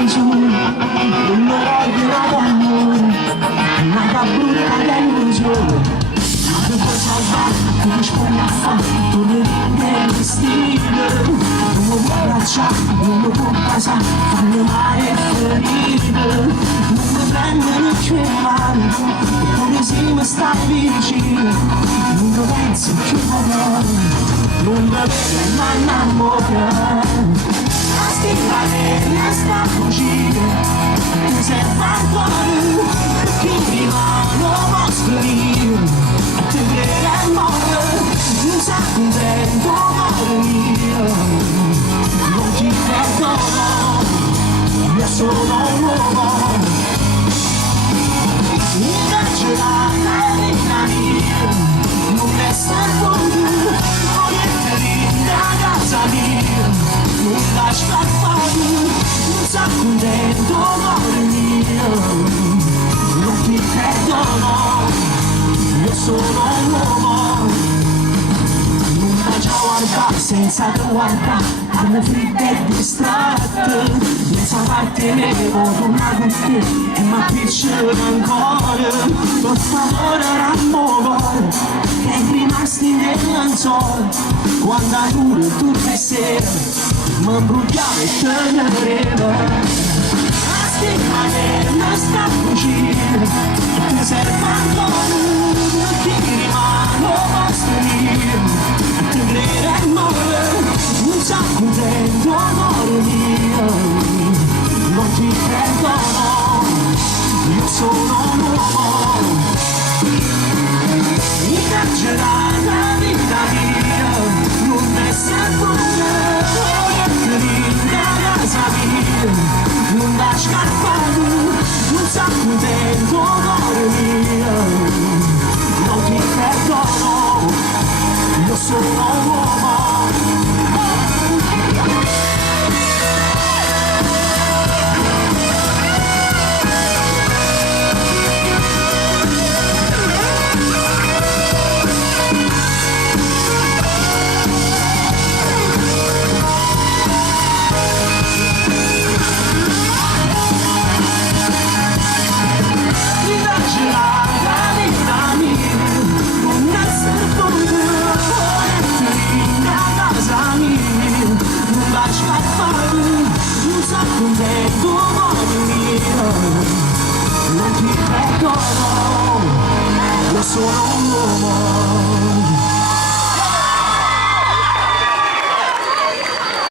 canzone, non mi voglio d'amore, una brutta delusione. Tu puoi salvare, tu mi spogli a fare, tu mi rende vestire, tu mi vuoi abbracciare, non mi puoi passare, fammi male e ferire, non mi prendono più in mano, eppure se mi stai vicino, non mi pensi più amore, non mi vedi mai innamorare. La sta fuggire, ti serve ancora, perché prima non posso io, ti credo amore, non sa contento amore mio, non ti perdono, io sono un uomo, invece la vita mia, non resta fuori, voglio venire a casa mia. Non lascia fare, non sa contento amore mio, non ti perdono, io sono un uomo, non faccio guardare senza guardare, come fritta e distratta, senza appartenevo con una con te e mi appiccica ancora, per favore rammo che è rimasti nel lenzuolo, quando pure tutte sere mi bruciava e tenereva, la stima che mi sta fuggendo, ti serve ancora, perché rimane posto io, ti credo amore, non sa contento amore mio, non ti perdono, io sono un uomo, mi piacerà la vita mia, non resta ancora. Non da scarpare, non sa contento amore mio, non ti perdono, io sono un uomo. Contento amore mio, non ti perdono, io sono un uomo.